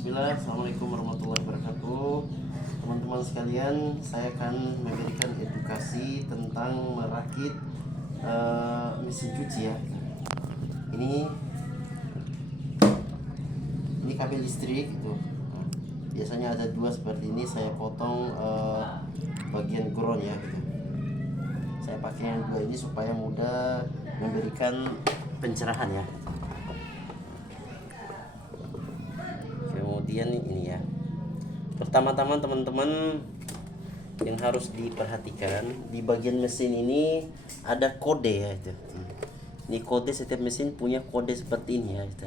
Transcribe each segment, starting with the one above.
Bismillah, Assalamualaikum warahmatullahi wabarakatuh. Teman-teman sekalian, saya akan memberikan edukasi tentang merakit mesin cuci ya. Ini kabel listrik itu. Nah, biasanya ada dua seperti ini. Saya potong bagian ground ya. Gitu. Saya pakai yang dua ini supaya mudah memberikan pencerahan ya. Kemudian ini ya, pertama-tama teman-teman yang harus diperhatikan di bagian mesin ini ada kode ya itu. Ini kode, setiap mesin punya kode seperti ini ya itu.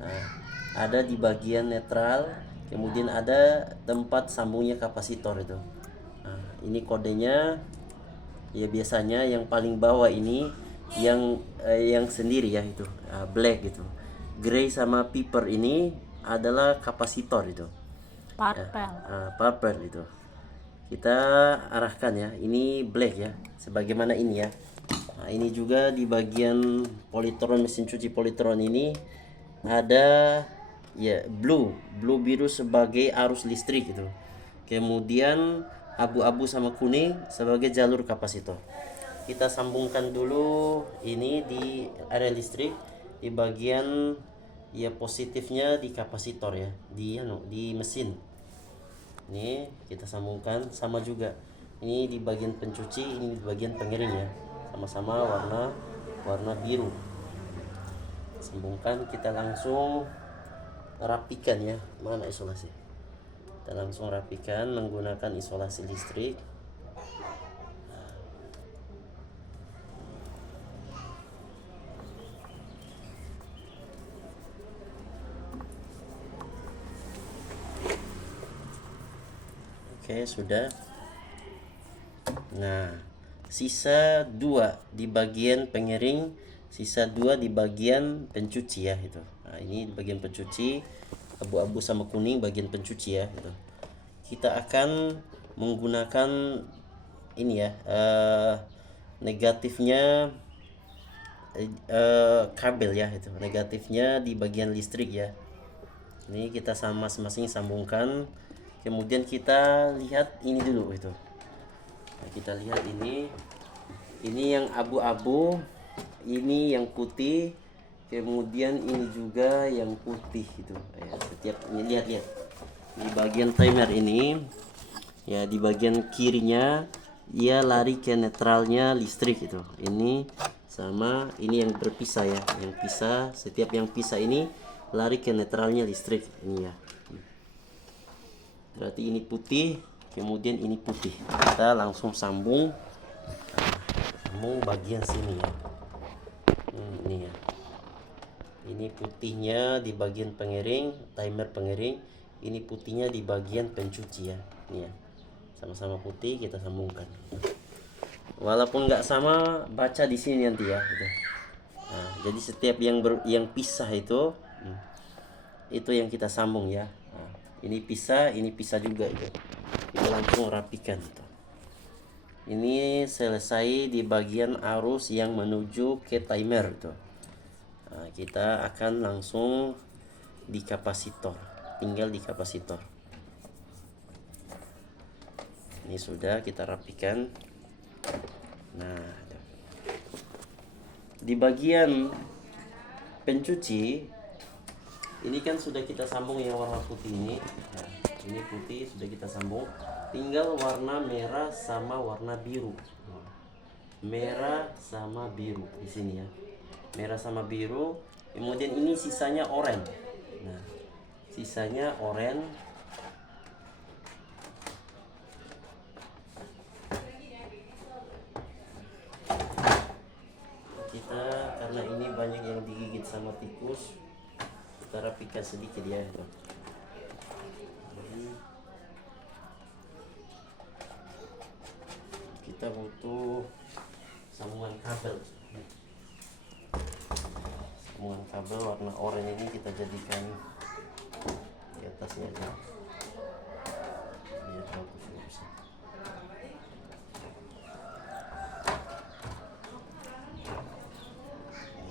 Nah, ada di bagian netral, kemudian ada tempat sambungnya kapasitor itu. Nah, ini kodenya ya, biasanya yang paling bawah ini yang sendiri ya itu, black gitu. Gray sama piper ini adalah kapasitor itu. Purple itu. Kita arahkan ya. Ini black ya, sebagaimana ini ya. Nah, ini juga di bagian politron, mesin cuci politron ini ada ya blue biru sebagai arus listrik gitu. Kemudian abu-abu sama kuning sebagai jalur kapasitor. Kita sambungkan dulu ini di area listrik di bagian ya, positifnya di kapasitor ya, di mesin. Ini kita sambungkan sama juga. Ini di bagian pencuci, ini di bagian pengiring ya. Sama-sama warna biru. Sambungkan, kita langsung rapikan ya. Mana isolasi? Kita langsung rapikan menggunakan isolasi listrik. Oke, sudah. Nah, sisa 2 di bagian pengiring, sisa 2 di bagian pencuci ya itu. Nah, ini di bagian pencuci, abu-abu sama kuning bagian pencuci ya gitu. Kita akan menggunakan ini ya, negatifnya kabel ya itu. Negatifnya di bagian listrik ya. Ini kita sama masing-masing sambungkan. Kemudian kita lihat ini dulu itu. Nah, kita lihat ini yang abu-abu, ini yang putih, kemudian ini juga yang putih itu. Ya, setiap ini lihat di bagian timer ini ya, di bagian kirinya ia lari ke netralnya listrik itu. Ini sama ini yang berpisah ya, yang pisah, setiap yang pisah ini lari ke netralnya listrik ini ya. Berarti ini putih, kemudian ini putih. Kita langsung sambung bagian sini ya. Ini ya. Ini putihnya di bagian pengiring, timer pengiring. Ini putihnya di bagian pencuci ya. Ini ya. Sama-sama putih, kita sambungkan. Walaupun nggak sama, baca di sini nanti ya. Gitu. Nah, jadi setiap yang pisah itu yang kita sambung ya. Ini pisah juga itu. Kita langsung rapikan itu. Ini selesai di bagian arus yang menuju ke timer itu. Nah, kita akan langsung di kapasitor. Tinggal di kapasitor. Ini sudah kita rapikan. Nah, di bagian pencuci ini kan sudah kita sambung yang warna putih ini. Nah, ini putih sudah kita sambung. Tinggal warna merah sama warna biru. Merah sama biru di sini ya. Merah sama biru. Kemudian ini sisanya oranye. Nah, sisanya oranye. Kita karena ini banyak yang digigit sama tikus, kita rapikan sedikit ya. Kita butuh sambungan kabel. Sambungan kabel warna oranye ini kita jadikan di atasnya aja. Biar bagus ya, bisa.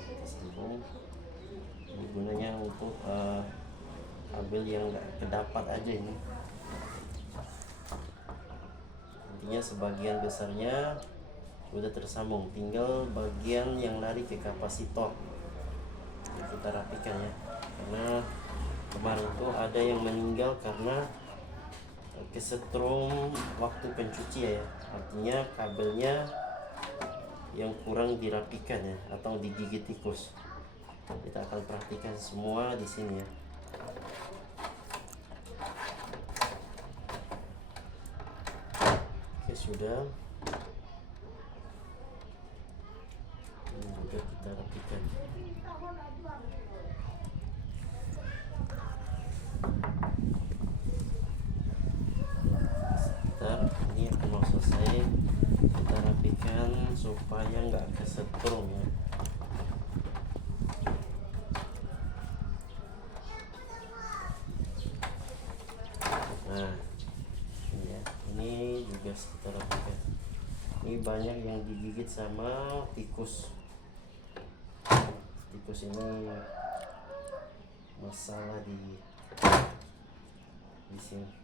Kita sambung. Gunanya untuk kabel kabel yang nggak kedapat aja ini. Intinya sebagian besarnya sudah tersambung, tinggal bagian yang lari ke kapasitor kita rapikan ya, karena kemarin itu ada yang meninggal karena kesetrum waktu pencuci ya, artinya kabelnya yang kurang dirapikan ya, atau digigit tikus. Kita akan perhatikan semua di sini ya. Oke, sudah. Ini juga kita rapikan. Sebentar, ini akan mau selesai. Kita rapikan supaya nggak kesetrum ya. Nah, ini ya, ini juga kita rapikan. Ini banyak yang digigit sama tikus. Tikus ini masalah di sini.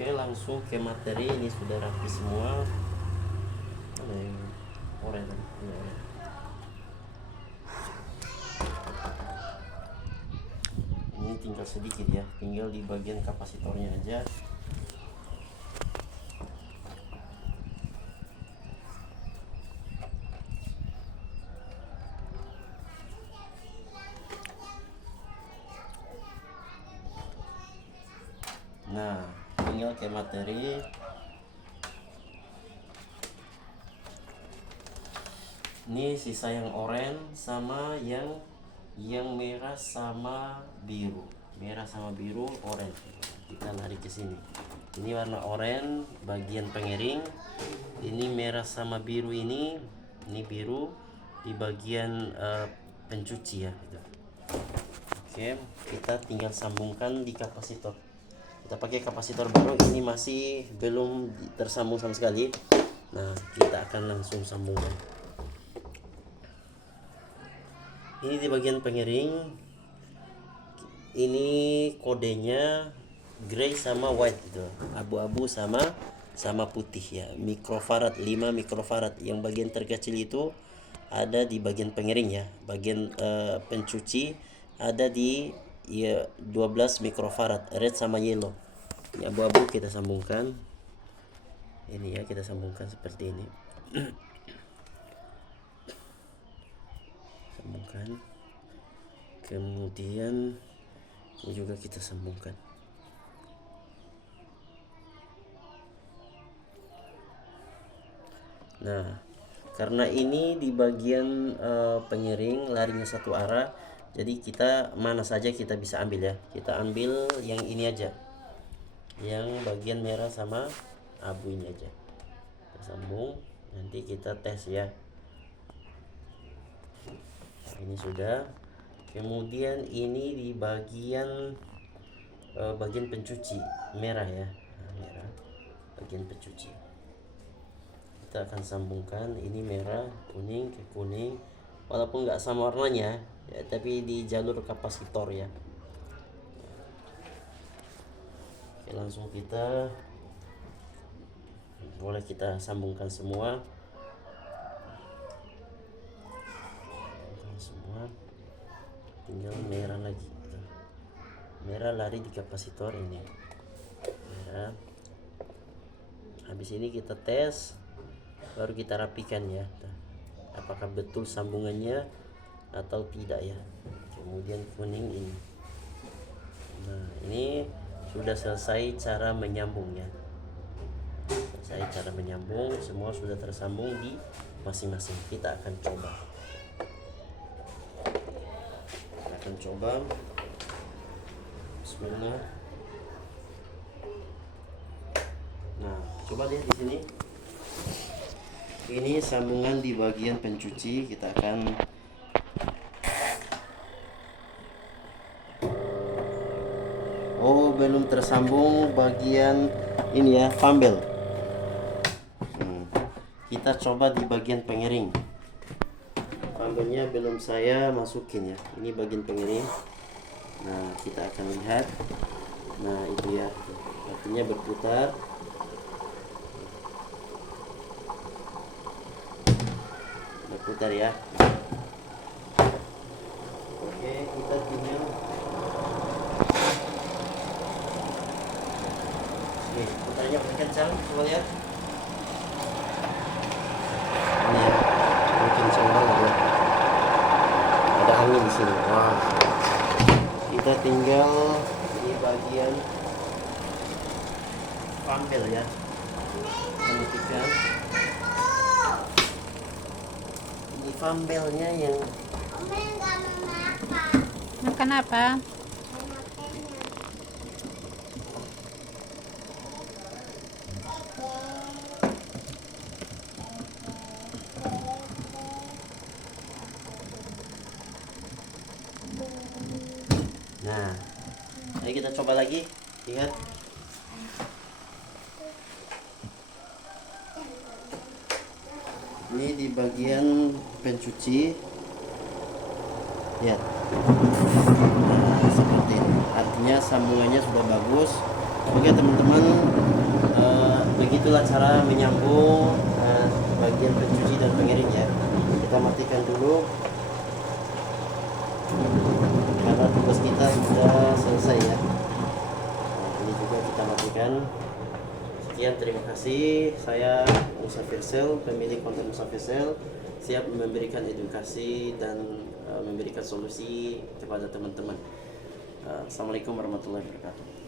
Oke, langsung ke materi. Ini sudah rapi semua. Oranye. Ini tinggal sedikit ya, tinggal di bagian kapasitornya aja. Nah, tinggal ke materi. Ini sisa yang oranye sama yang merah sama biru. Merah sama biru, oranye. Kita lari ke sini. Ini warna oranye bagian pengiring. Ini merah sama biru ini biru di bagian pencuci ya. Oke, kita tinggal sambungkan di kapasitor. Kita pakai kapasitor baru, ini masih belum tersambung sama sekali. Nah, kita akan langsung sambungkan. Ini di bagian pengiring. Ini kodenya gray sama white gitu. Abu-abu sama putih ya. Mikrofarad, 5 mikrofarad. Yang bagian terkecil itu ada di bagian pengiring ya. Bagian pencuci ada di ya 12 mikrofarad, red sama yellow. Ini abu-abu kita sambungkan. Ini ya, kita sambungkan seperti ini. Sambungkan. Kemudian ini juga kita sambungkan. Nah, karena ini di bagian pengiring larinya satu arah, jadi kita mana saja kita bisa ambil ya. Kita ambil yang ini aja, yang bagian merah sama abu ini aja. Kita sambung, nanti kita tes ya. Ini sudah. Kemudian ini di bagian pencuci merah ya. Nah, merah bagian pencuci. Kita akan sambungkan ini merah, kuning ke kuning, walaupun nggak sama warnanya ya, tapi di jalur kapasitor ya. Oke, langsung kita boleh kita sambungkan semua. Tinggal merah lagi. Merah lari di kapasitor ini. Merah. Habis ini kita tes, baru kita rapikan ya. apakah betul sambungannya atau tidak ya. Kemudian kuning ini. Nah, ini sudah selesai cara menyambung ya. Selesai cara menyambung, semua sudah tersambung di masing-masing. Kita akan coba. Bismillah. Nah, coba lihat di sini. Ini sambungan di bagian pencuci. Kita akan belum tersambung bagian ini ya, fambel. Kita coba di bagian pengiring. Fambelnya belum saya masukin ya. Ini bagian pengiring. Nah, kita akan lihat. Nah, itu ya. Artinya berputar. Berputar ya. Oke, kita tinggal putarnya pakai kencang, coba lihat. Ini ya, pakai kencang banget ya. Ada angin di sini. Wah. Kita tinggal di bagian fambel ya. Kita matikan. Ini fambelnya yang makan apa? Nah, ayo kita coba lagi. Lihat. Ini di bagian pencuci. Lihat. Nah, seperti ini. Artinya sambungannya sudah bagus. Oke teman-teman, begitulah cara menyambung bagian pencuci dan pengiring ya. Kita matikan dulu. Karena tugas kita sudah selesai ya. Nah, ini juga kita matikan. Sekian, terima kasih. Saya Musafir Sel, pemilik konten Musafir Sel, siap memberikan edukasi dan memberikan solusi kepada teman-teman. Assalamualaikum warahmatullahi wabarakatuh.